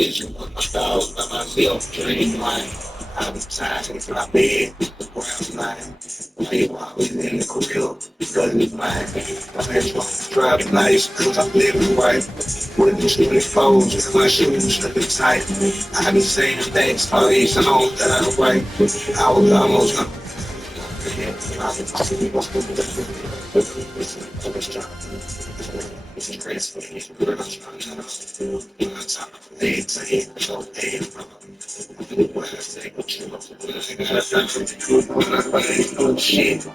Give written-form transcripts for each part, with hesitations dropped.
kitchen with my dog by myself, dream like I was tired in my bed, around nine. You always in the crib, because it's mine. My hands was driving nice, cause I'm living right. With the stupid clothes and my shoes looking tight. I be saying things all these songs that I write. I was almost shit.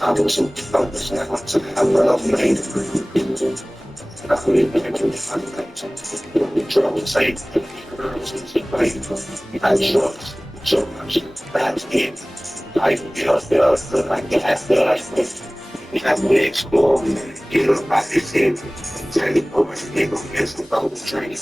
I was so focused on I love me. I believe in the trouble safe. I trust so much back in. I feel like I have to explore, get up by this head, tell you over and get on this about the training.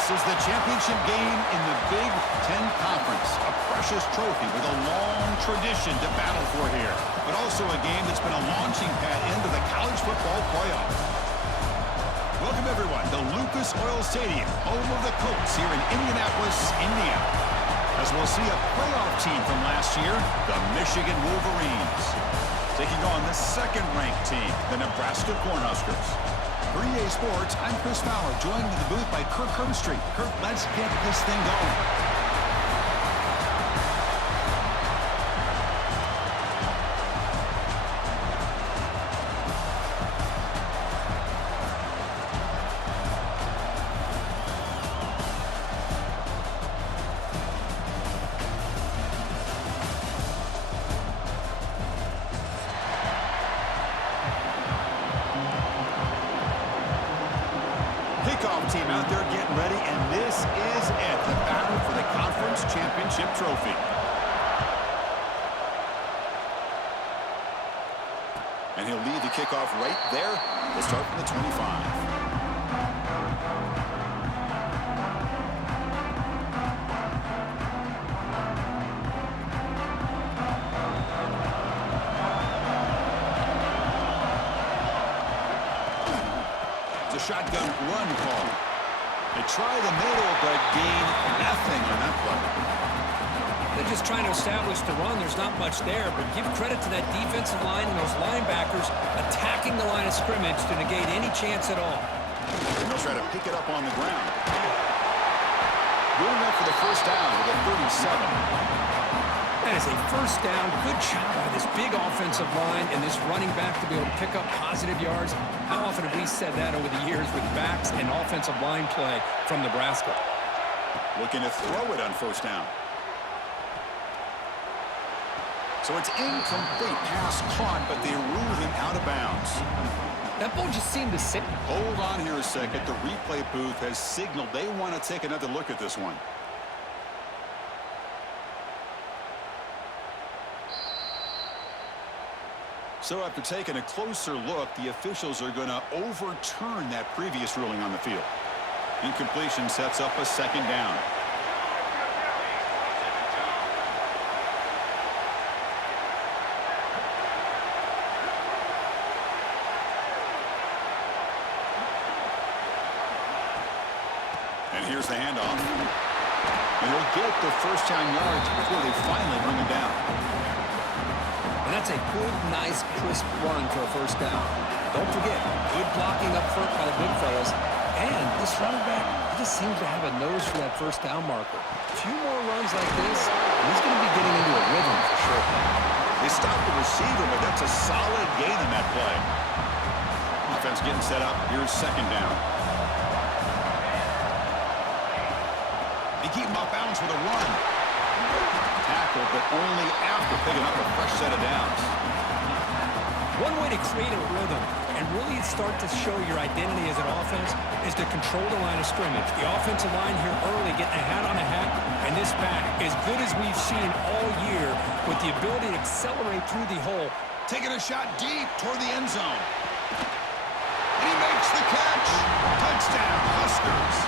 This is the championship game in the Big Ten Conference. A precious trophy with a long tradition to battle for here, but also a game that's been a launching pad into the college football playoff. Welcome, everyone, to Lucas Oil Stadium, home of the Colts here in Indianapolis, Indiana. As we'll see a playoff team from last year, the Michigan Wolverines, taking on the second-ranked team, the Nebraska Cornhuskers. For EA Sports, I'm Chris Fowler, joined in the booth by Kirk Herbstreit. Kirk, let's get this thing going. Kickoff team out there getting ready, and this is it, the battle for the conference championship trophy. And he'll lead the kickoff right there. We'll start from the 25. Shotgun run call. They try the middle, but gain nothing on that play. They're just trying to establish the run. There's not much there, but give credit to that defensive line and those linebackers attacking the line of scrimmage to negate any chance at all. And they'll try to pick it up on the ground. Going up for the first down with a 37. That is a first down. Good job by this big offensive line and this running back to be able to pick up positive yards. How often have we said that over the years with backs and offensive line play from Nebraska? Looking to throw it on first down. So it's incomplete, pass caught, but they rule him out of bounds. That ball just seemed to sit. Hold on here a second. The replay booth has signaled they want to take another look at this one. So after taking a closer look, the officials are going to overturn that previous ruling on the field. Incompletion sets up a second down. And here's the handoff. And he'll get the first down yards before they finally bring him down. And that's a good, nice, crisp run for a first down. Don't forget, good blocking up front by the big fellas. And this running back, he just seems to have a nose for that first down marker. A few more runs like this, and he's going to be getting into a rhythm for sure. They stopped the receiver, but that's a solid gain in that play. Offense getting set up. Here's second down. They keep him off balance with a run. Tackle, but only after picking up a fresh set of downs. One way to create a rhythm and really start to show your identity as an offense is to control the line of scrimmage. The offensive line here early getting a hat on a hat, and this back, as good as we've seen all year, with the ability to accelerate through the hole. Taking a shot deep toward the end zone. And he makes the catch. Touchdown, Huskers.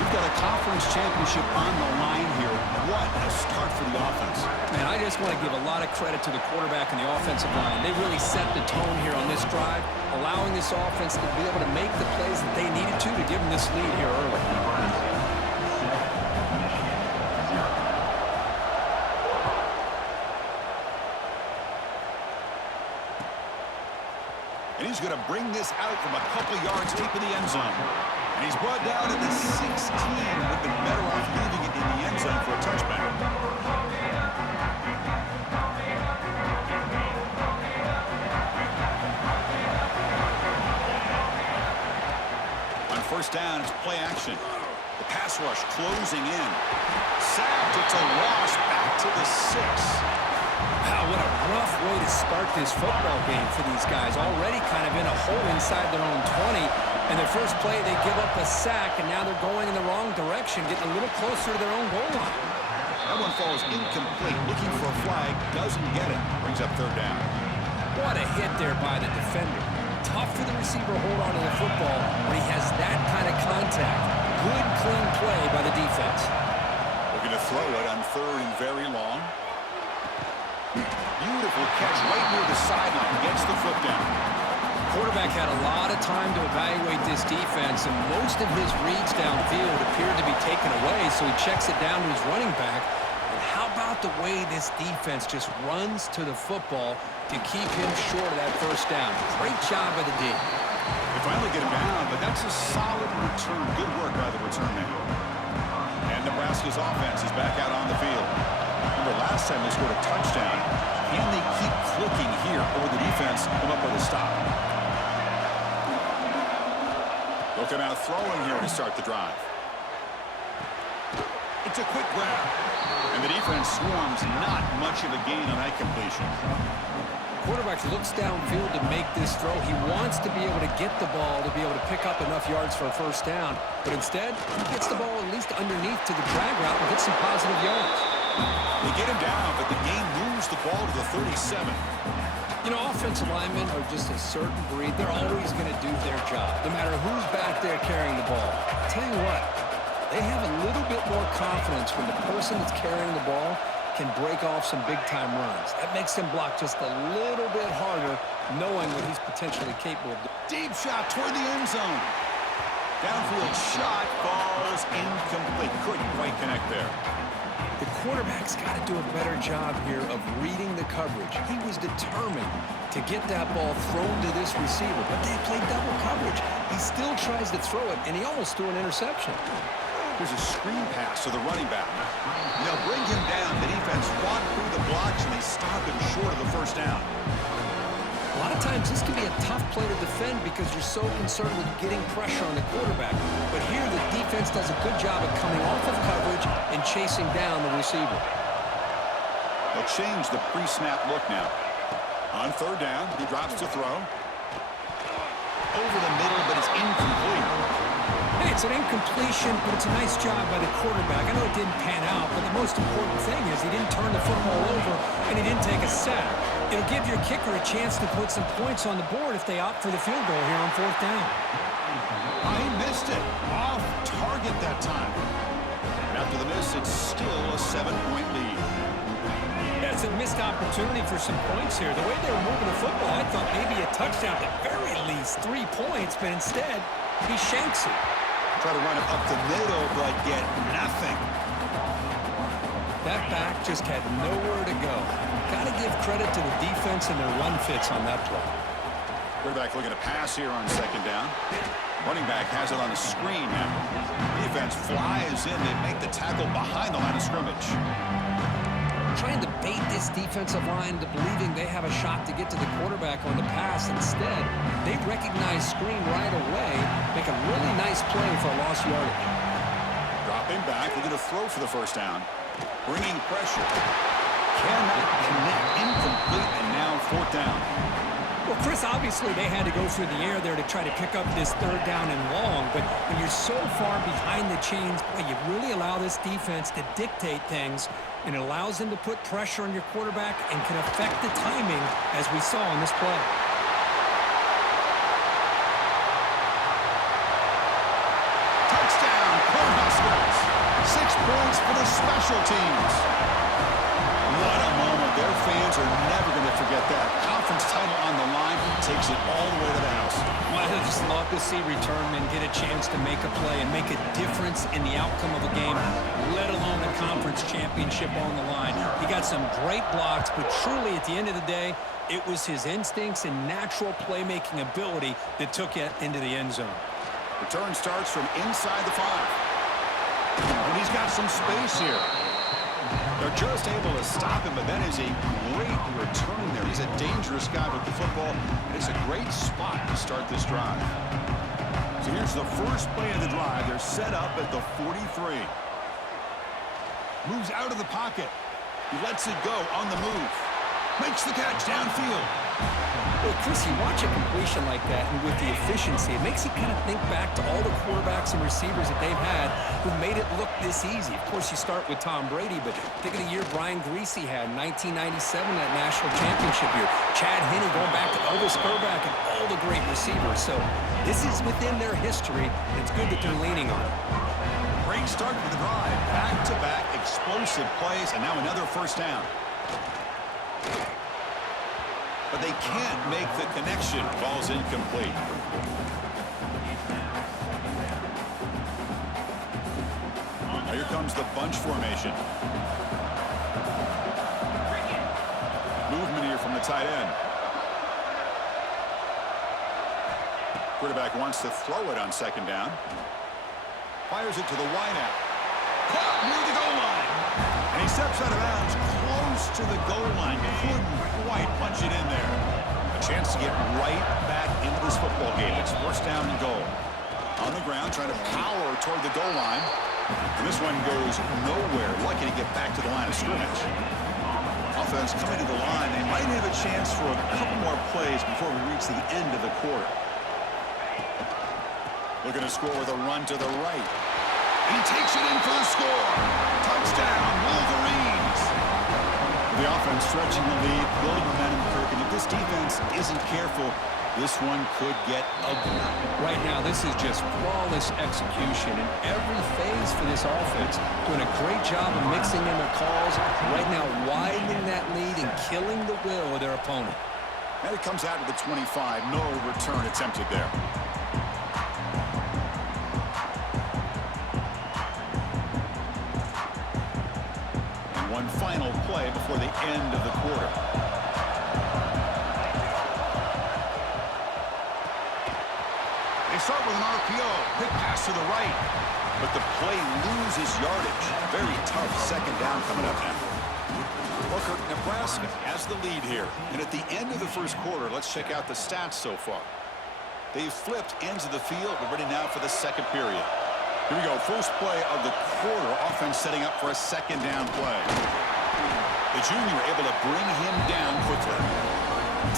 We've got a conference championship on the line here. What a start for the offense. Man, I just want to give a lot of credit to the quarterback and the offensive line. They really set the tone here on this drive, allowing this offense to be able to make the plays that they needed to give them this lead here early. And he's going to bring this out from a couple yards deep in the end zone. And he's brought down at the 16. Would have been better off leaving it in the end zone for a touchback. On first down, it's play action. The pass rush closing in. Sacked. It's a loss back to the 6. Wow, what a rough way to start this football game for these guys. Already kind of in a hole inside their own 20. And their first play, they give up a sack, and now they're going in the wrong direction, getting a little closer to their own goal line. That one falls incomplete. Looking for a flag, doesn't get it. Brings up third down. What a hit there by the defender. Tough for the receiver to hold on to the football when he has that kind of contact. good, clean play by the defense. Looking to throw it on 3rd and very long. Beautiful catch right near the sideline. Gets the foot down. Quarterback had a lot of time to evaluate this defense, and most of his reads downfield appeared to be taken away, so he checks it down to his running back. And how about the way this defense just runs to the football to keep him short of that first down? Great job by the D. They finally get him down, but that's a solid return. Good work by the return man. And Nebraska's offense is back out on the field. Remember, last time they scored a touchdown. Can they keep clicking here, or will the defense come up with a stop? They'll come out throwing here to start the drive. It's a quick grab. And the defense swarms, not much of a gain on that completion. Quarterback looks downfield to make this throw. He wants to be able to get the ball to be able to pick up enough yards for a first down. But instead, he gets the ball at least underneath to the drag route and gets some positive yards. They get him down, but the game moves the ball to the 37. You know, offensive linemen are just a certain breed. They're always going to do their job, no matter who's back there carrying the ball. I'll tell you what, they have a little bit more confidence when the person that's carrying the ball can break off some big-time runs. That makes them block just a little bit harder, knowing what he's potentially capable of doing. Deep shot toward the end zone. Downfield shot falls incomplete. Couldn't quite connect there. The quarterback's got to do a better job here of reading the coverage. He was determined to get that ball thrown to this receiver, but they played double coverage. He still tries to throw it, and he almost threw an interception. Here's a screen pass to the running back. And they'll bring him down. The defense walk through the blocks, and they stop him short of the first down. A lot of times this can be a tough play to defend because you're so concerned with getting pressure on the quarterback. But here the defense does a good job of coming off of coverage and chasing down the receiver. They'll change the pre-snap look now. On 3rd down, he drops to throw. Over the middle, but it's incomplete. Hey, it's an incompletion, but it's a nice job by the quarterback. I know it didn't pan out, but the most important thing is he didn't turn the football over and he didn't take a sack. It'll give your kicker a chance to put some points on the board if they opt for the field goal here on 4th down. He missed it. Off target that time. And after the miss, it's still a 7-point lead. Yeah, it's a missed opportunity for some points here. The way they were moving the football, I thought maybe a touchdown, at the very least 3 points, but instead, he shanks it. Try to run it up the middle, but get nothing. That back just had nowhere to go. Got to give credit to the defense and their run fits on that play. Quarterback looking to pass here on 2nd down. Running back has it on a screen now. Defense flies in. They make the tackle behind the line of scrimmage. Trying to bait this defensive line to believing they have a shot to get to the quarterback on the pass. Instead, they recognize screen right away, make a really nice play for a lost yardage. Dropping back, looking to throw for the first down. Bringing pressure. Cannot connect. Incomplete, and now 4th down. Well, Chris, obviously they had to go through the air there to try to pick up this 3rd down and long, but when you're so far behind the chains, boy, you really allow this defense to dictate things, and it allows them to put pressure on your quarterback and can affect the timing, as we saw on this play. Touchdown, Cornhuskers. 6 points for the special teams. What a moment. Their fans are never going to forget that. Conference title on the line takes it all the way to the house. Well, I just love to see returnmen get a chance to make a play and make a difference in the outcome of a game, let alone a conference championship on the line. He got some great blocks, but truly at the end of the day, it was his instincts and natural playmaking ability that took it into the end zone. Return starts from inside the 5. And he's got some space here. They're just able to stop him, but that is a great return there. He's a dangerous guy with the football, and it's a great spot to start this drive. So here's the first play of the drive. They're set up at the 43. Moves out of the pocket. He lets it go on the move. Makes the catch downfield. Well, Chris, you watch a completion like that, and with the efficiency, it makes you kind of think back to all the quarterbacks and receivers that they've had who made it look this easy. Of course, you start with Tom Brady, but think of the year Brian Greasy had in 1997, that national championship year. Chad Henne going back to Elvis Grbac and all the great receivers. So this is within their history, and it's good that they're leaning on it. Great start for the drive. Back-to-back explosive plays, and now another first down. But they can't make the connection. Ball's incomplete. Now here comes the bunch formation. Movement here from the tight end. Quarterback wants to throw it on second down. Fires it to the wideout. Caught near the goal line. And he steps out of bounds close to the goal line. Couldn't quite punch it in there. A chance to get right back into this football game. It's first down and goal. On the ground, trying to power toward the goal line. And this one goes nowhere. Lucky to get back to the line of scrimmage. Offense coming to the line. They might have a chance for a couple more plays before we reach the end of the quarter. Looking to score with a run to the right. And he takes it in for the score. Touchdown, Wolverines. The offense stretching the lead, building momentum, Kirk. And if this defense isn't careful, this one could get ugly. Right now, this is just flawless execution in every phase for this offense. Doing a great job of mixing in their calls. Right now, widening that lead and killing the will of their opponent. And it comes out to the 25. No return attempted there. One final play before the end of the quarter. They start with an RPO. Quick pass to the right. But the play loses yardage. Very tough second down coming up now. Booker, Nebraska has the lead here. And at the end of the first quarter, let's check out the stats so far. They've flipped ends of the field. We're ready now for the second period. Here we go, first play of the quarter. Offense setting up for a second down play. The junior able to bring him down quickly.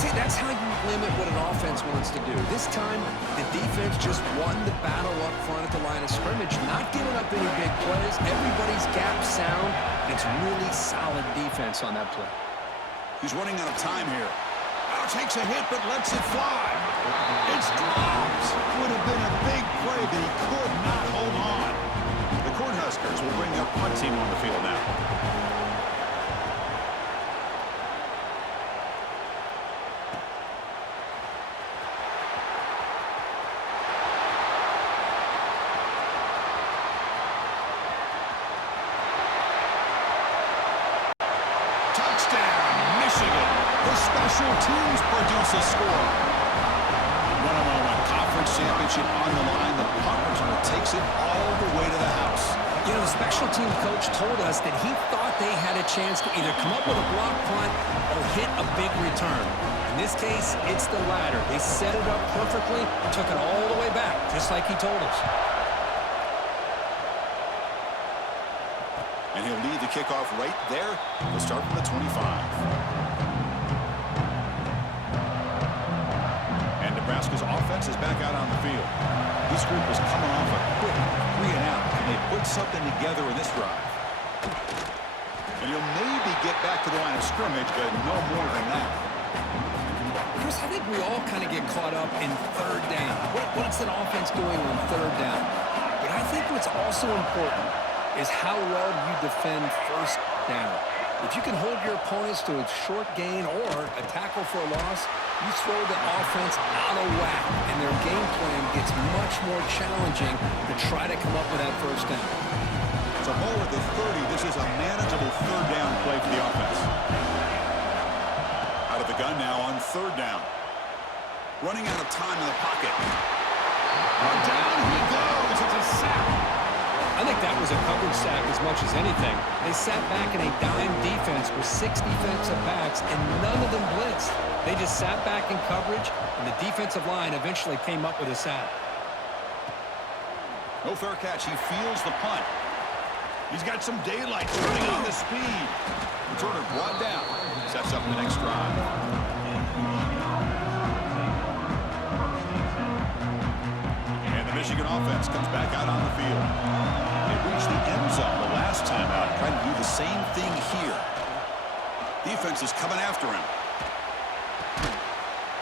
See, that's how you limit what an offense wants to do. This time, the defense just won the battle up front at the line of scrimmage, not giving up any big plays. Everybody's gap sound. It's really solid defense on that play. He's running out of time here. Now takes a hit, but lets it fly. It's dropped. Would have been a big play, but he could not hold on. The Cornhuskers will bring their punt team on the field now. Touchdown, Michigan. The special teams produce a score. One of them, a conference championship on the line. The punt returner takes it all the way to the house. You know, the special team coach told us that he thought they had a chance to either come up with a block punt or hit a big return. In this case, it's the latter. They set it up perfectly, took it all the way back, just like he told us. And he'll lead the kickoff right there. We'll start from the 25. And Nebraska's offense is back out on the field. This group is coming off a quick 3 and out. Can they put something together in this drive? And he'll maybe get back to the line of scrimmage, but no more than that. Chris, I think we all kind of get caught up in third down. What's an offense doing on third down? But I think what's also important is how well you defend first down. If you can hold your opponents to a short gain or a tackle for a loss, you throw the offense out of whack, and their game plan gets much more challenging to try to come up with that first down. It's a ball at the 30. This is a manageable third down play for the offense. Out of the gun now on third down. Running out of time in the pocket. Down he goes. It's a sack. I think that was a coverage sack as much as anything. They sat back in a dime defense with 6 defensive backs, and none of them blitzed. They just sat back in coverage, and the defensive line eventually came up with a sack. No fair catch. He feels the punt. He's got some daylight running on the speed. Returner brought down. Sets up the next drive. And the Michigan offense comes back out on the field. They reached the end zone the last time out, trying to do the same thing here. Defense is coming after him.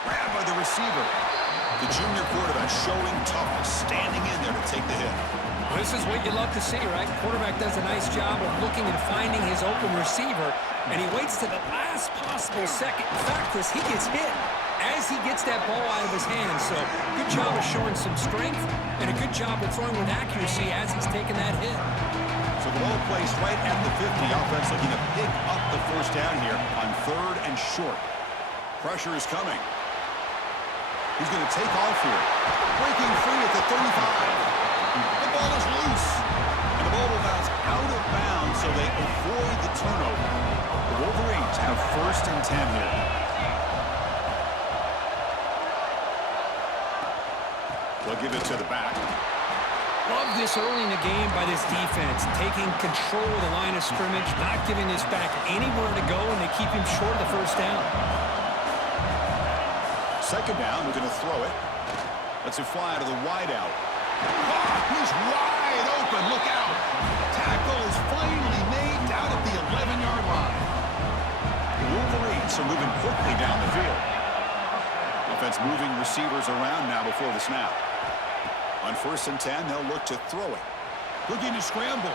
Grabbed by the receiver. The junior quarterback showing toughness, standing in there to take the hit. Well, this is what you love to see, right? Quarterback does a nice job of looking and finding his open receiver, and he waits to the last possible second. In fact, Chris, he gets hit as he gets that ball out of his hands. So good job of showing some strength and a good job of throwing with accuracy as he's taking that hit. So the ball placed right at the 50. Offense looking to pick up the first down here on 3rd and short. Pressure is coming. He's going to take off here. Breaking free at the 35. The ball is loose. And the ball will bounce out of bounds, so they avoid the turnover. The Wolverines have 1st and 10 here. They'll give it to the back. Love this early in the game by this defense, taking control of the line of scrimmage, not giving this back anywhere to go, and they keep him short of the first down. 2nd down, we're going to throw it. Let's it fly to the wideout. Oh, he's wide open. Look out. Tackle is finally made down at the 11-yard line. The Wolverines are moving quickly down the field. Offense moving receivers around now before the snap. On 1st and 10, they'll look to throw it. Looking to scramble.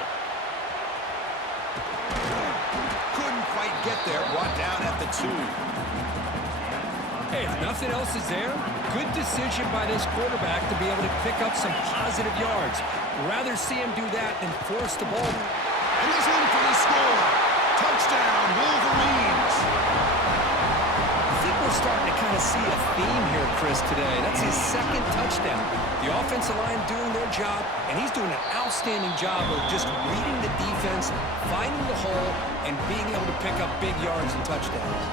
Couldn't quite get there. Brought down at the 2. Hey, if nothing else is there, good decision by this quarterback to be able to pick up some positive yards. Rather see him do that than force the ball. And he's in for the score. Touchdown, Wolverines. I think we're starting to kind of see a theme here, Chris, today. That's his 2nd touchdown. The offensive line doing their job, and he's doing an outstanding job of just reading the defense, finding the hole, and being able to pick up big yards and touchdowns.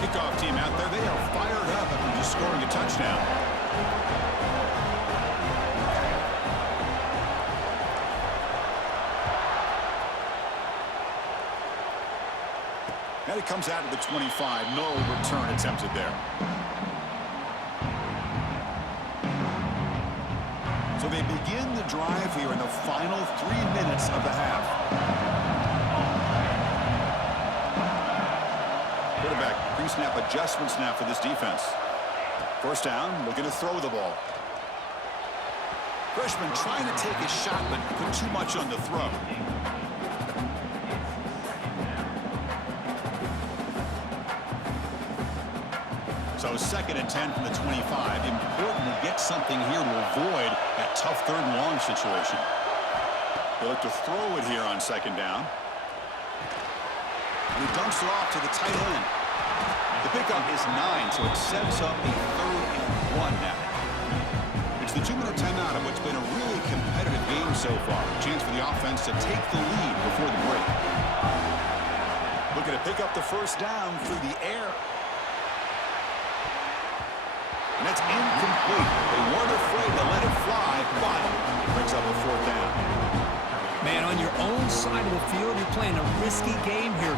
Kickoff team out there, they are fired up after just scoring a touchdown. And it comes out of the 25. No return attempted there. So they begin the drive here in the final 3 minutes of the half. Quarterback pre-snap adjustment snap for this defense. 1st down, looking to throw the ball. Freshman trying to take a shot, but put too much on the throw. So 2nd and 10 from the 25. Important to get something here to avoid that tough 3rd and long situation. They look to throw it here on 2nd down. And he dumps it off to the tight end. The pickup is 9, so it sets up a 3rd and 1 now. It's the 2-minute timeout of what's been a really competitive game so far. A chance for the offense to take the lead before the break. Looking to pick up the 1st down through the air. And that's incomplete. They weren't afraid to let it fly, but it brings up a 4th down. Man, on your own side of the field, you're playing a risky game here.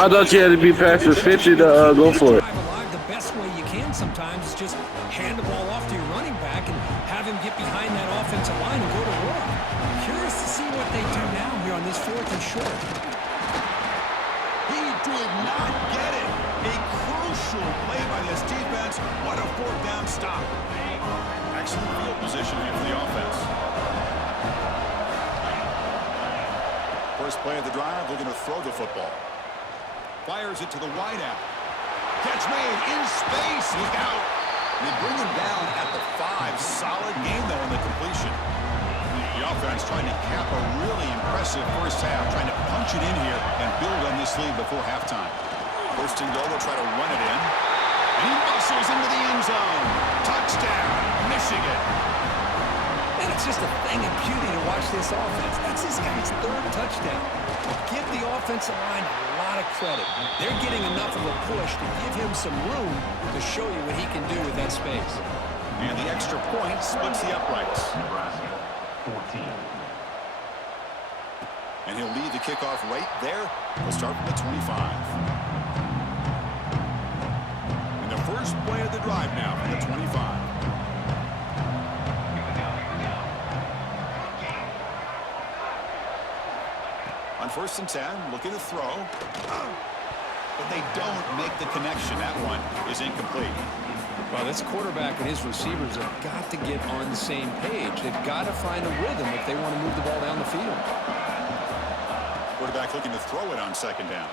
I thought you had to be past the 50 to go for it. The best way you can sometimes is just hand the ball off to your running back and have him get behind that offensive line and go to work. Curious to see what they do now here on this 4th and short. He did not get it. A crucial play by this defense. What a 4th down stop. Excellent field position here for the offense. First play of the drive, looking to throw the football. Fires it to the wideout. Catch made in space. Look out. They bring him down at the 5. Solid game, though, on the completion. The offense trying to cap a really impressive first half, trying to punch it in here and build on this lead before halftime. 1st and goal, they'll try to run it in. And he muscles into the end zone. Touchdown, Michigan. And it's just a thing of beauty to watch this offense. That's this guy's 3rd touchdown. Give the offensive line a lot of credit. They're getting enough of a push to give him some room to show you what he can do with that space. And the extra point splits the uprights. Nebraska, 14. And he'll lead the kickoff right there. We'll start from the 25. And the first play of the drive now from the 25. On 1st and 10, looking to throw. But they don't make the connection. That one is incomplete. Well, this quarterback and his receivers have got to get on the same page. They've got to find a rhythm if they want to move the ball down the field. Quarterback looking to throw it on second down.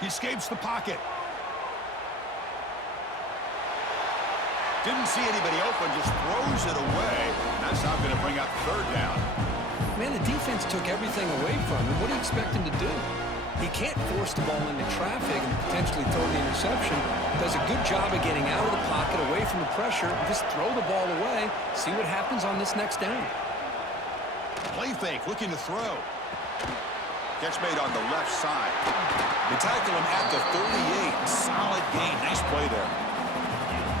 He escapes the pocket. Didn't see anybody open, just throws it away. That's not going to bring up third down. Man, the defense took everything away from him. What do you expect him to do? He can't force the ball into traffic and potentially throw the interception. Does a good job of getting out of the pocket, away from the pressure, just throw the ball away, see what happens on this next down. Play fake, looking to throw. Catch made on the left side. They tackle him at the 38. Solid gain. Nice play there.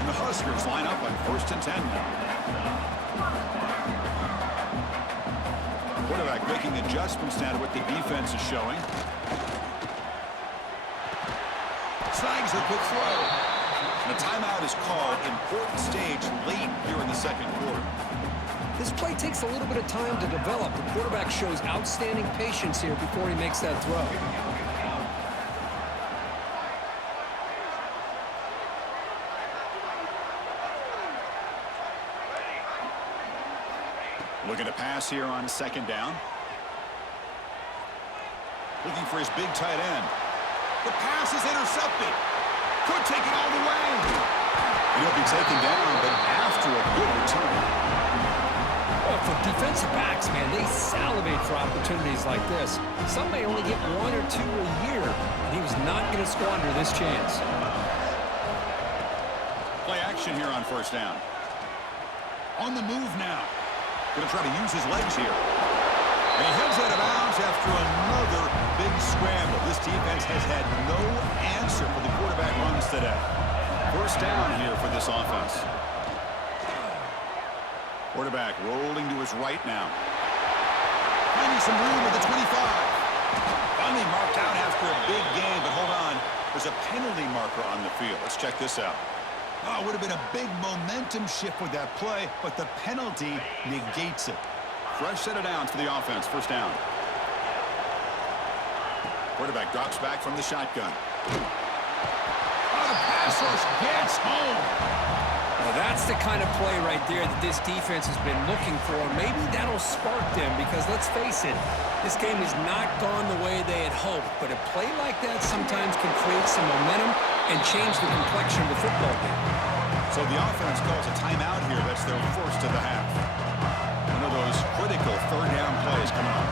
And the Huskers line up on 1st and 10 now. Quarterback making adjustments now to what the defense is showing. Snags a quick throw. And a timeout is called. Important stage late here in the second quarter. This play takes a little bit of time to develop. The quarterback shows outstanding patience here before he makes that throw. Looking to pass here on second down. Looking for his big tight end. The pass is intercepted. Could take it all the way. And he'll be taken down, but after a good return. Well, for defensive backs, man, they salivate for opportunities like this. Some may only get 1 or 2 a year, and he was not going to squander this chance. Play action here on first down. On the move now. Going to try to use his legs here. And he heads out of bounds after another big scramble. This defense has had no answer for the quarterback runs today. First down here for this offense. Quarterback rolling to his right now. Finding some room at the 25. Finally marked out after a big game, but hold on. There's a penalty marker on the field. Let's check this out. Oh, it would have been a big momentum shift with that play, but the penalty negates it. Fresh set of downs for the offense. First down. Quarterback drops back from the shotgun. Oh, the pass rush gets home. Well, that's the kind of play right there that this defense has been looking for. Maybe that'll spark them because, let's face it, this game has not gone the way they had hoped. But a play like that sometimes can create some momentum and change the complexion of the football game. So the offense calls a timeout here. That's their first of the half. One of those critical third down plays coming up.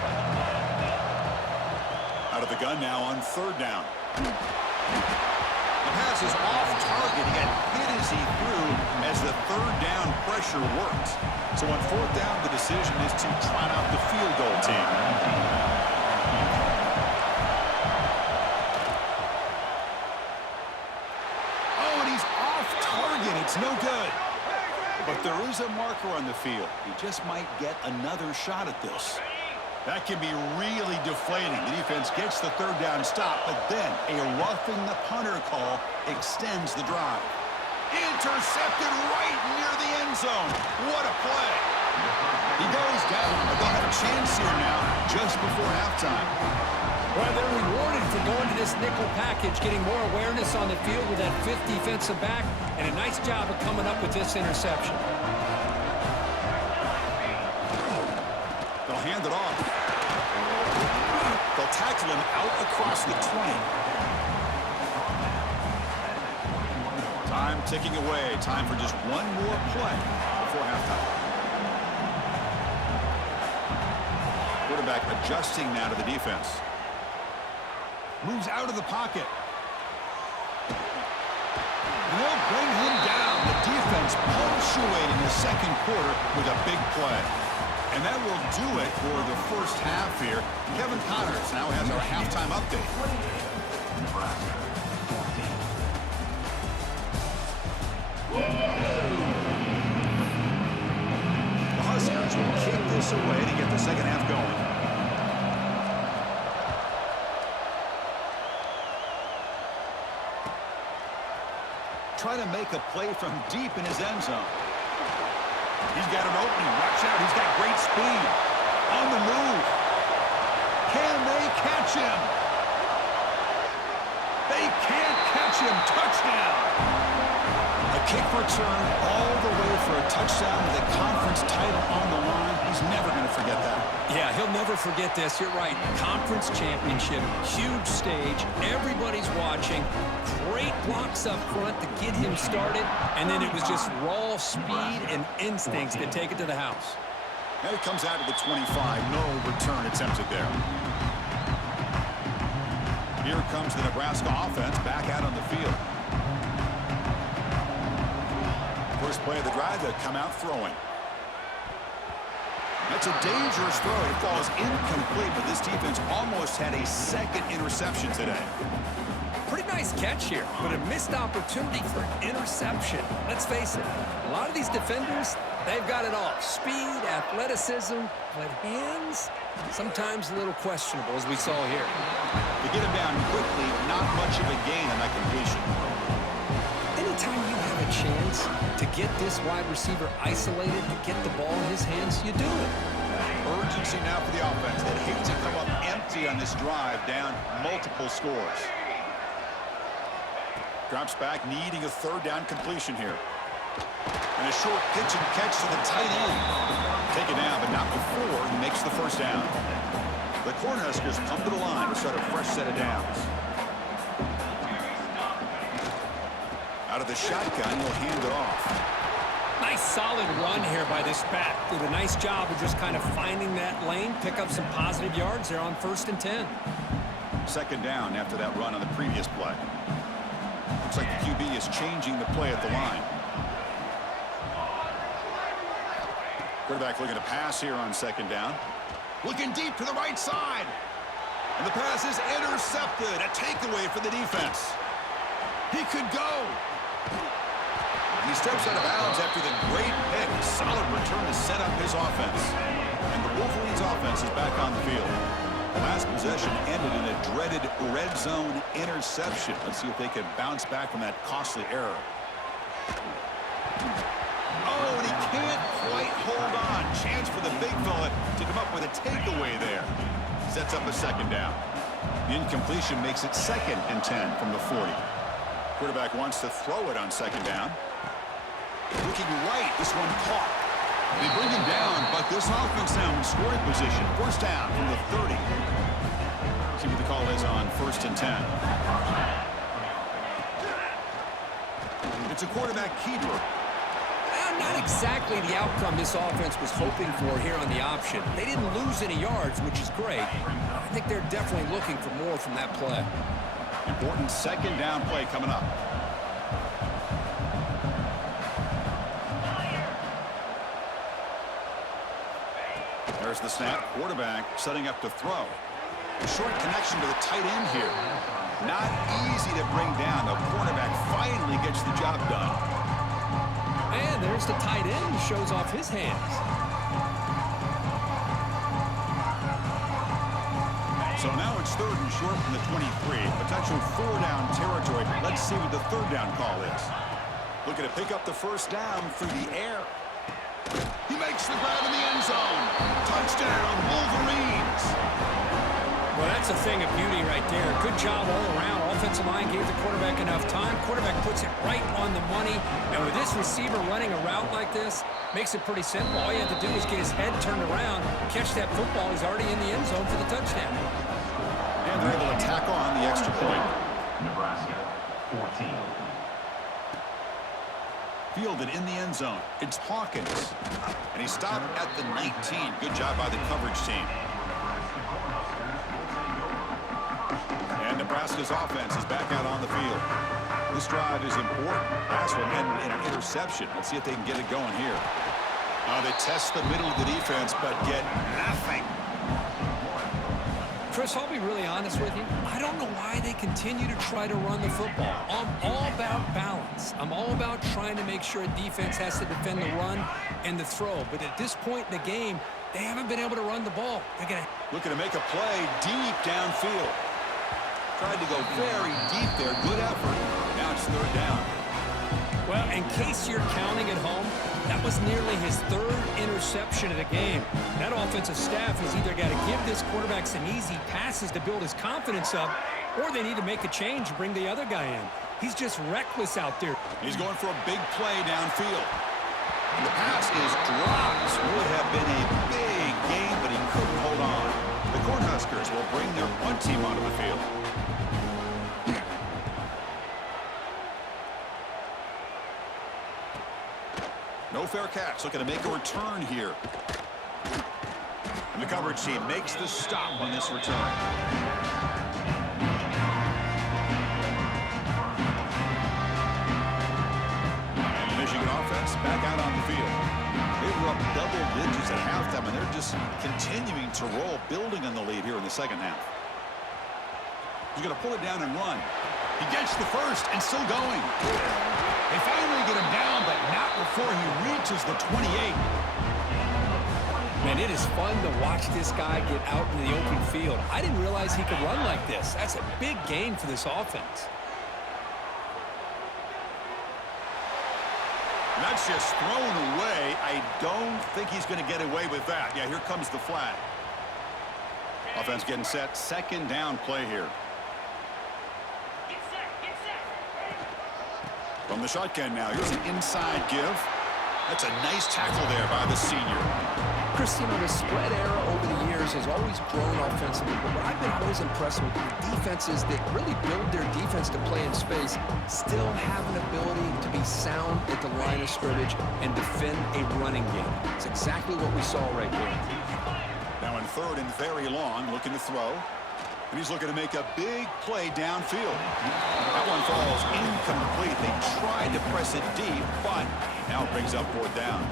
Out of the gun now on third down. The pass is off target. He got hit as he threw as the third down pressure worked. So on fourth down, the decision is to trot out the field goal team. Oh, and he's off target. It's no good. But there is a marker on the field. He just might get another shot at this. That can be really deflating. The defense gets the third down stop, but then a roughing the punter call extends the drive. Intercepted right near the end zone. What a play. He goes down, but they'll have a chance here now just before halftime. Well, they're rewarded for going to this nickel package, getting more awareness on the field with that fifth defensive back, and a nice job of coming up with this interception. They'll hand it off. They'll tackle him out across the 20. Time ticking away. Time for just one more play before halftime. Quarterback adjusting now to the defense. Moves out of the pocket. They'll bring him down. The defense punctuating the second quarter with a big play. And that will do it for the first half here. Kevin Connors now has our halftime update. The Huskers will kick this away to get the second half going. Try to make a play from deep in his end zone. He's got an opening. Watch out. He's got great speed. On the move. Can they catch him? They can't catch him. Touchdown. A kick return all the way for a touchdown with a conference title on the line. He's never going to forget that. Yeah, he'll never forget this. You're right. Conference championship, huge stage. Everybody's watching. Great blocks up front to get him started. And then it was just raw speed and instincts to take it to the house. And it comes out of the 25. No return attempted there. Here comes the Nebraska offense back out on the field. First play of the drive, they come out throwing. That's a dangerous throw. It falls incomplete, but this defense almost had a second interception today. Pretty nice catch here, but a missed opportunity for interception. Let's face it, a lot of these defenders, they've got it all. Speed, athleticism, but hands, sometimes a little questionable, as we saw here. To get him down quickly, not much of a gain on that completion. Anytime you have a chance to get this wide receiver isolated, to get the ball in his hands, you do it. Urgency now for the offense. They hate to come up empty on this drive, down multiple scores. Drops back, needing a third down completion here. And a short pitch and catch to the tight end. Take it down, but not before he makes the first down. The Cornhuskers come to the line to start a fresh set of downs. Out of the shotgun, he'll hand it off. Nice solid run here by this back. Did a nice job of just kind of finding that lane, pick up some positive yards there on 1st and 10. Second down after that run on the previous play. Looks like the QB is changing the play at the line. Quarterback looking to pass here on second down. Looking deep to the right side. And the pass is intercepted. A takeaway for the defense. He could go. And he steps out of bounds after the great pick. Solid return to set up his offense. And the Wolverines offense is back on the field. The last possession ended in a dreaded red zone interception. Let's see if they can bounce back from that costly error. Oh, and he can't quite hold on. Chance for the big fella to come up with a takeaway there. Sets up a second down. The incompletion makes it 2nd and 10 from the 40. Quarterback wants to throw it on second down. Looking right, this one caught. They bring him down, but this offense now in scoring position. First down from the 30. See what the call is on 1st and 10. It's a quarterback keeper. Not exactly the outcome this offense was hoping for here on the option. They didn't lose any yards, which is great. I think they're definitely looking for more from that play. Important second down play coming up. There's the snap. Quarterback setting up to throw. A short connection to the tight end here. Not easy to bring down. The quarterback finally gets the job done. And there's the tight end who shows off his hands. So now it's 3rd and short from the 23. Potential 4-down territory. Let's see what the 3rd down call is. Looking to pick up the first down through the air. He makes the grab in the end zone. Touchdown, Wolverines. Well, that's a thing of beauty right there. Good job all around. Offensive line gave the quarterback enough time. Quarterback puts it right on the money. And with this receiver running a route like this, makes it pretty simple. All you have to do is get his head turned around, catch that football. He's already in the end zone for the touchdown. And they're able to tack on the extra point. Nebraska, 14. Fielded in the end zone. It's Hawkins. And he stopped at the 19. Good job by the coverage team. And Nebraska's offense is back out on the field. This drive is important. Last one ended in an interception. Let's see if they can get it going here. They test the middle of the defense, but get nothing. Chris, I'll be really honest with you. I don't know why they continue to try to run the football. I'm all about balance. I'm all about trying to make sure a defense has to defend the run and the throw. But at this point in the game, they haven't been able to run the ball. They're gonna looking to make a play deep downfield. Tried to go very deep there. Good effort. Now it's 3rd down. Well, in case you're counting at home, that was nearly his 3rd interception of the game. That offensive staff has either got to give this quarterback some easy passes to build his confidence up, or they need to make a change and bring the other guy in. He's just reckless out there. He's going for a big play downfield. And the pass is dropped. Would have been a big gain, but he couldn't hold on. The Cornhuskers will bring their punt team onto the field. No fair catch. Looking to make a return here. And the coverage team makes the stop on this return. And the Michigan offense back out on the field. They were up double digits at halftime, and they're just continuing to roll, building on the lead here in the second half. He's going to pull it down and run. He gets the first and still going. They finally get him down, but not before he reaches the 28. Man, it is fun to watch this guy get out in the open field. I didn't realize he could run like this. That's a big gain for this offense. That's just thrown away. I don't think he's going to get away with that. Yeah, here comes the flag. Offense getting set. Second down play here. From the shotgun now. Here's an inside give. That's a nice tackle there by the senior. Chris, you know, the spread era over the years has always grown offensively, but what I've been always impressed with defenses that really build their defense to play in space still have an ability to be sound at the line of scrimmage and defend a running game. It's exactly what we saw right there. Now in third and very long, looking to throw. And he's looking to make a big play downfield. That one falls incomplete. They tried to press it deep, but now it brings up fourth down.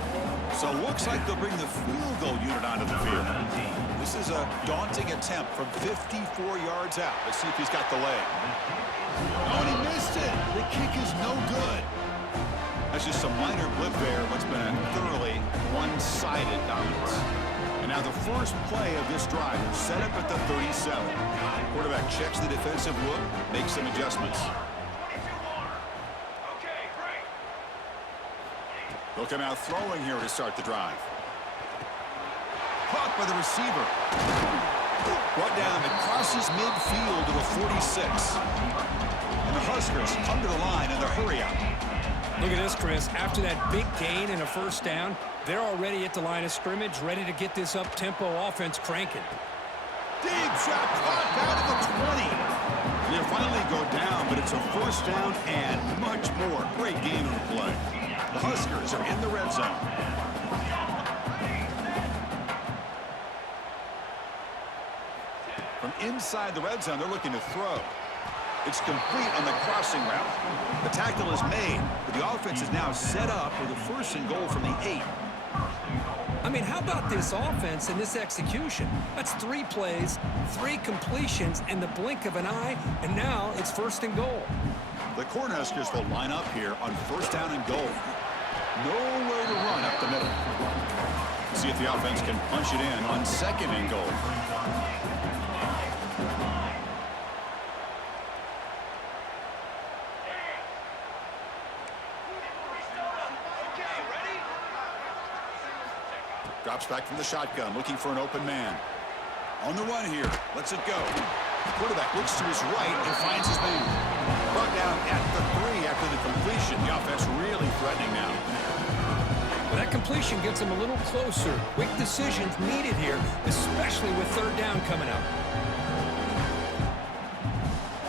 So it looks like they'll bring the field goal unit onto the field. This is a daunting attempt from 54 yards out. Let's see if he's got the leg. Oh, and he missed it. The kick is no good. That's just some minor blip there. What's been a thoroughly one-sided dominance. And now the first play of this drive is set up at the 37. Quarterback checks the defensive look, makes some adjustments. They'll come out throwing here to start the drive. Caught by the receiver. Brought down and crosses midfield to the 46. And the Huskers come to the line in the hurry up. Look at this, Chris. After that big gain and a first down, they're already at the line of scrimmage, ready to get this up-tempo offense cranking. Deep shot, caught down to the 20. And they finally go down, but it's a first down and much more. Great game on the play. The Huskers are in the red zone. From inside the red zone, they're looking to throw. It's complete on the crossing route. The tackle is made, but the offense is now set up with a first and goal from the 8. I mean, how about this offense and this execution? That's 3 plays, 3 completions in the blink of an eye, and now it's first and goal. The Cornhuskers will line up here on first down and goal. Nowhere to run up the middle. See if the offense can punch it in on second and goal. Drops back from the shotgun, looking for an open man. On the run here, lets it go. The quarterback looks to his right and finds his man. Brought down at the 3 after the completion. The offense really threatening now. Well, that completion gets them a little closer. Quick decisions needed here, especially with third down coming up.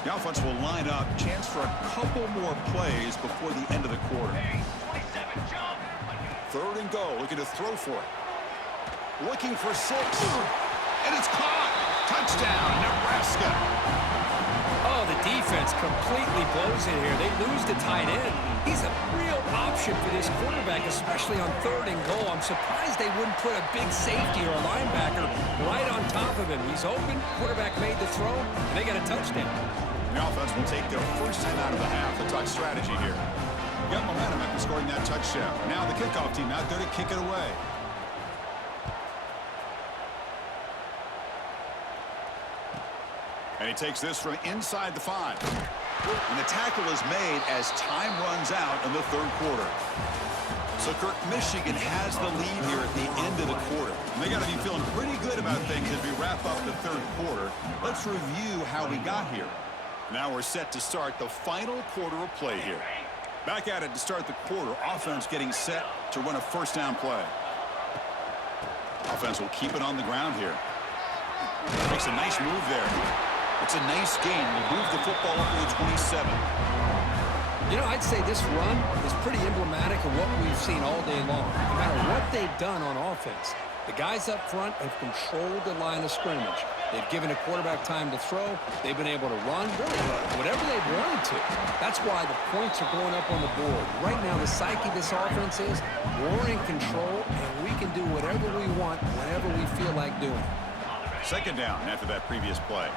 The offense will line up. Chance for a couple more plays before the end of the quarter. Third and goal, looking to throw for it. Looking for 6. And it's caught. Touchdown, Nebraska. Oh, the defense completely blows it here. They lose the tight end. He's a real option for this quarterback, especially on third and goal. I'm surprised they wouldn't put a big safety or a linebacker right on top of him. He's open. Quarterback made the throw, and they got a touchdown. The offense will take their first time out of the half. The talk strategy here. Got momentum after scoring that touchdown. Now the kickoff team out there to kick it away. And he takes this from inside the 5. And the tackle is made as time runs out in the third quarter. So, Kirk, Michigan has the lead here at the end of the quarter. And they got to be feeling pretty good about things as we wrap up the third quarter. Let's review how we got here. Now we're set to start the final quarter of play here. Back at it to start the quarter. Offense getting set to run a first down play. Offense will keep it on the ground here. Makes a nice move there. It's a nice gain. We'll move the football up to the 27. You know, I'd say this run is pretty emblematic of what we've seen all day long. No matter what they've done on offense, the guys up front have controlled the line of scrimmage. They've given a quarterback time to throw. They've been able to run, really, whatever they've wanted to. That's why the points are going up on the board. Right now, the psyche of this offense is we're in control, and we can do whatever we want whenever we feel like doing it. Second down after that previous play.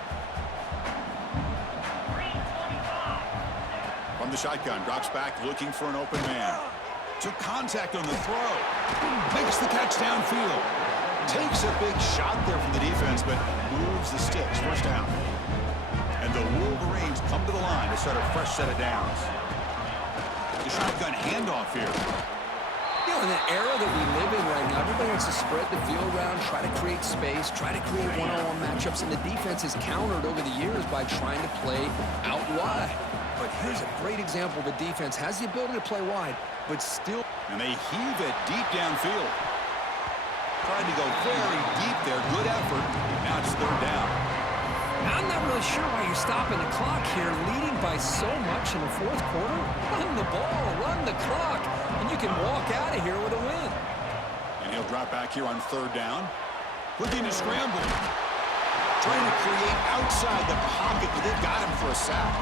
From the shotgun, drops back looking for an open man. Took contact on the throw. Makes the catch downfield. Takes a big shot there from the defense, but moves the sticks. First down. And the Wolverines come to the line to start a fresh set of downs. The shotgun handoff here. You know, in the era that we live in right now, everybody wants to spread the field around, try to create space, try to create one-on-one matchups, and the defense has countered over the years by trying to play out wide. But here's a great example. The defense has the ability to play wide, but still... And they heave it deep downfield. Tried to go very deep there. Good effort. Now it's third down. I'm not really sure why you're stopping the clock here, leading by so much in the fourth quarter. Run the ball, run the clock, and you can walk out of here with a win. And he'll drop back here on third down. Looking to scramble. Trying to create outside the pocket, but they've got him for a sack.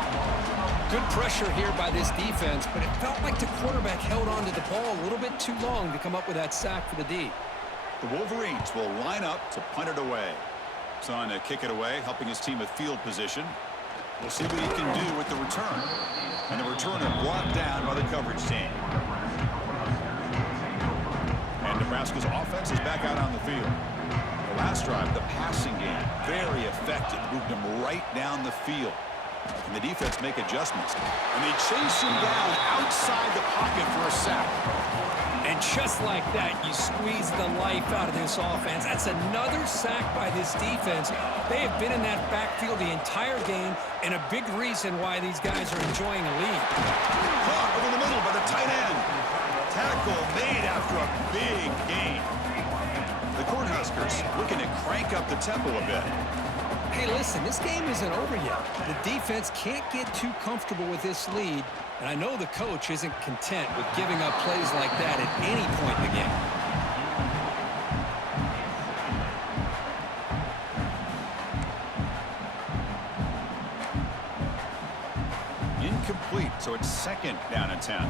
Good pressure here by this defense, but it felt like the quarterback held on to the ball a little bit too long to come up with that sack for the D. The Wolverines will line up to punt it away. Son to kick it away, helping his team with field position. We'll see what he can do with the return. And the returner brought down by the coverage team. And Nebraska's offense is back out on the field. The last drive, the passing game, very effective. Moved him right down the field. And the defense make adjustments. And they chase him down outside the pocket for a sack. And just like that, you squeeze the life out of this offense. That's another sack by this defense. They have been in that backfield the entire game, and a big reason why these guys are enjoying a lead. Caught over the middle by the tight end. Tackle made after a big gain. The Cornhuskers looking to crank up the tempo a bit. Hey, listen, this game isn't over yet. The defense can't get too comfortable with this lead, and I know the coach isn't content with giving up plays like that at any point in the game. Incomplete, so it's second down and 10.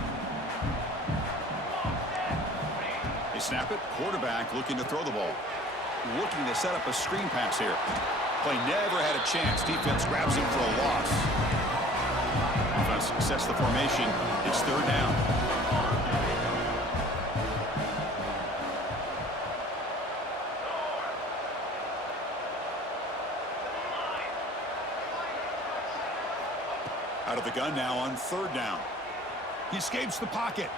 They snap it. Quarterback looking to throw the ball. Looking to set up a screen pass here. Play never had a chance. Defense grabs him for a loss. Offense sets the formation. It's third down. Out of the gun now on third down. He escapes the pocket.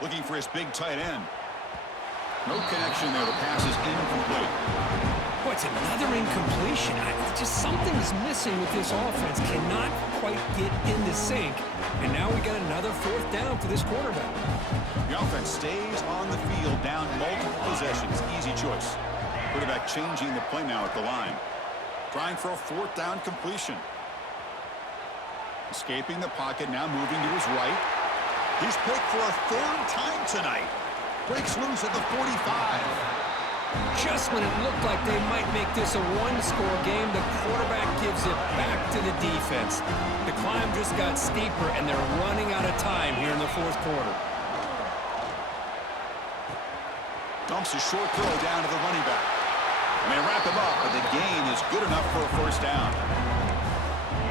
Looking for his big tight end. No connection there. The pass is incomplete. Boy, it's another incompletion. Just something is missing with this offense. Cannot quite get into sync. And now we got another fourth down for this quarterback. The offense stays on the field, down multiple possessions. Easy choice. Quarterback changing the play now at the line. Trying for a fourth down completion. Escaping the pocket, now moving to his right. He's picked for a third time tonight. Breaks loose at the 45. Just when it looked like they might make this a one-score game, the quarterback gives it back to the defense. The climb just got steeper, and they're running out of time here in the fourth quarter. Dumps a short throw down to the running back. And they wrap him up, but the gain is good enough for a first down.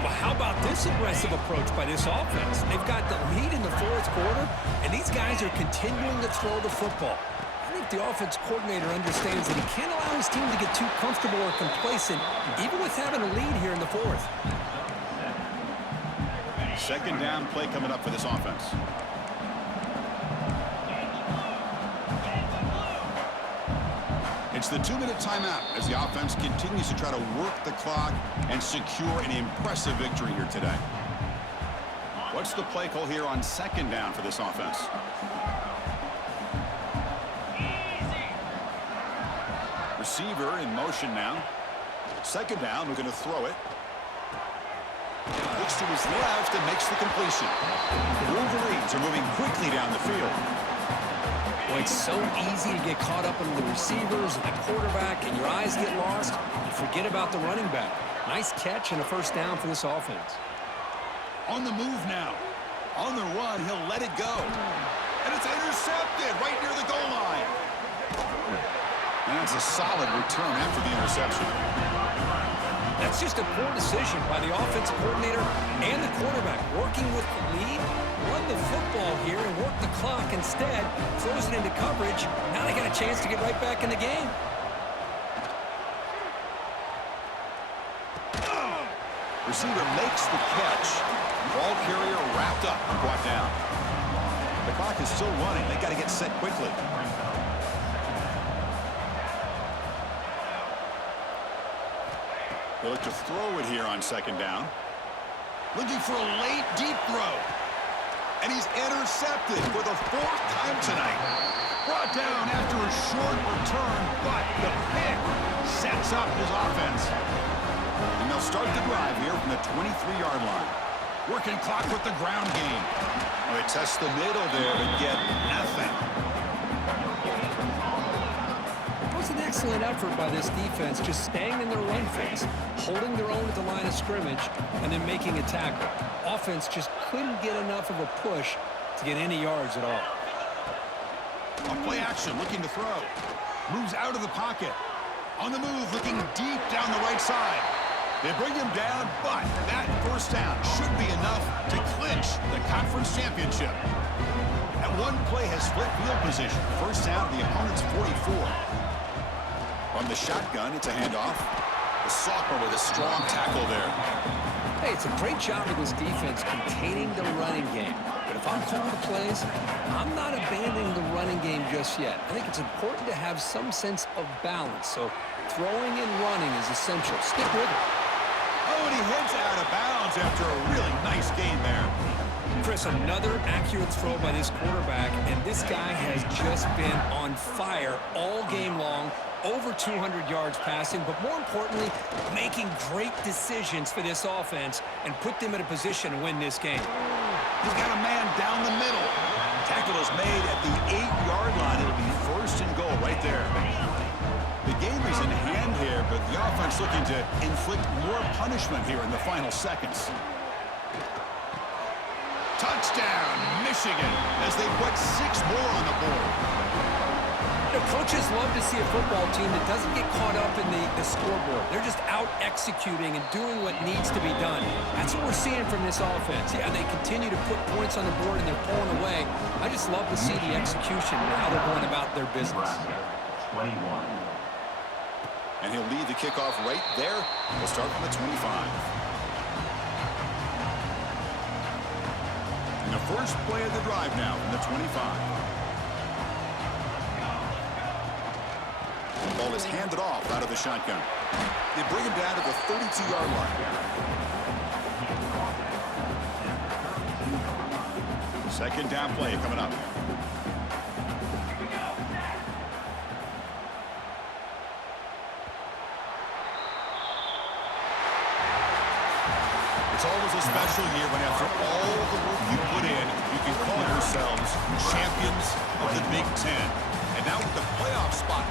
Well, how about this aggressive approach by this offense? They've got the lead in the fourth quarter, and these guys are continuing to throw the football. I think the offense coordinator understands that he can't allow his team to get too comfortable or complacent, even with having a lead here in the fourth. Second down play coming up for this offense. It's the 2-minute timeout as the offense continues to try to work the clock and secure an impressive victory here today. What's the play call here on second down for this offense? Receiver in motion now. Second down, we're going to throw it. Looks to his left and makes the completion. Wolverines are moving quickly down the field. Well, it's so easy to get caught up in the receivers and the quarterback, and your eyes get lost. You forget about the running back. Nice catch and a first down for this offense. On the move now. On the run, he'll let it go. And it's intercepted right near the goal line. And that's a solid return after the interception. That's just a poor decision by the offensive coordinator and the quarterback. Working with the lead, run the football here and work the clock instead. Throws it into coverage. Now they got a chance to get right back in the game. Receiver makes the catch. Ball carrier wrapped up and brought down. The clock is still running. They got to get set quickly. They look to throw it here on second down. Looking for a late, deep throw. And he's intercepted for the 4th time tonight. Brought down after a short return, but the pick sets up his offense. And they'll start the drive here from the 23-yard line. Working clock with the ground game. Oh, they test the middle there and get nothing. It was an excellent effort by this defense, just staying in their run phase, holding their own at the line of scrimmage, and then making a tackle. Offense just couldn't get enough of a push to get any yards at all. On play action, looking to throw. Moves out of the pocket. On the move, looking deep down the right side. They bring him down, but that first down should be enough to clinch the conference championship. That one play has split field position. First down to the opponent's 44. From the shotgun, it's a handoff. The sophomore with a strong tackle there. Hey, it's a great job of this defense containing the running game. But if I'm calling the plays, I'm not abandoning the running game just yet. I think it's important to have some sense of balance. So throwing and running is essential. Stick with it. Oh, and he heads out of bounds after a really nice gain there. Chris, another accurate throw by this quarterback, and this guy has just been on fire all game long. Over 200 yards passing, but more importantly, making great decisions for this offense and put them in a position to win this game. He's got a man down the middle. Tackle is made at the 8-yard line. It'll be first and goal right there. The game is in hand here, but the offense looking to inflict more punishment here in the final seconds. Touchdown, Michigan, as they put 6 more on the board. You know, coaches love to see a football team that doesn't get caught up in the scoreboard. They're just out executing and doing what needs to be done. That's what we're seeing from this offense. Yeah, they continue to put points on the board and they're pulling away. I just love to see the execution and how they're going about their business. 21. And he'll lead the kickoff right there. We'll start from the 25. And the first play of the drive now from the 25. The ball is handed off out of the shotgun. They bring him down to the 32-yard line. Second down play coming up. It's always a special year when after all the work you put in, you can call yourselves champions of the Big Ten. And now with the playoff spot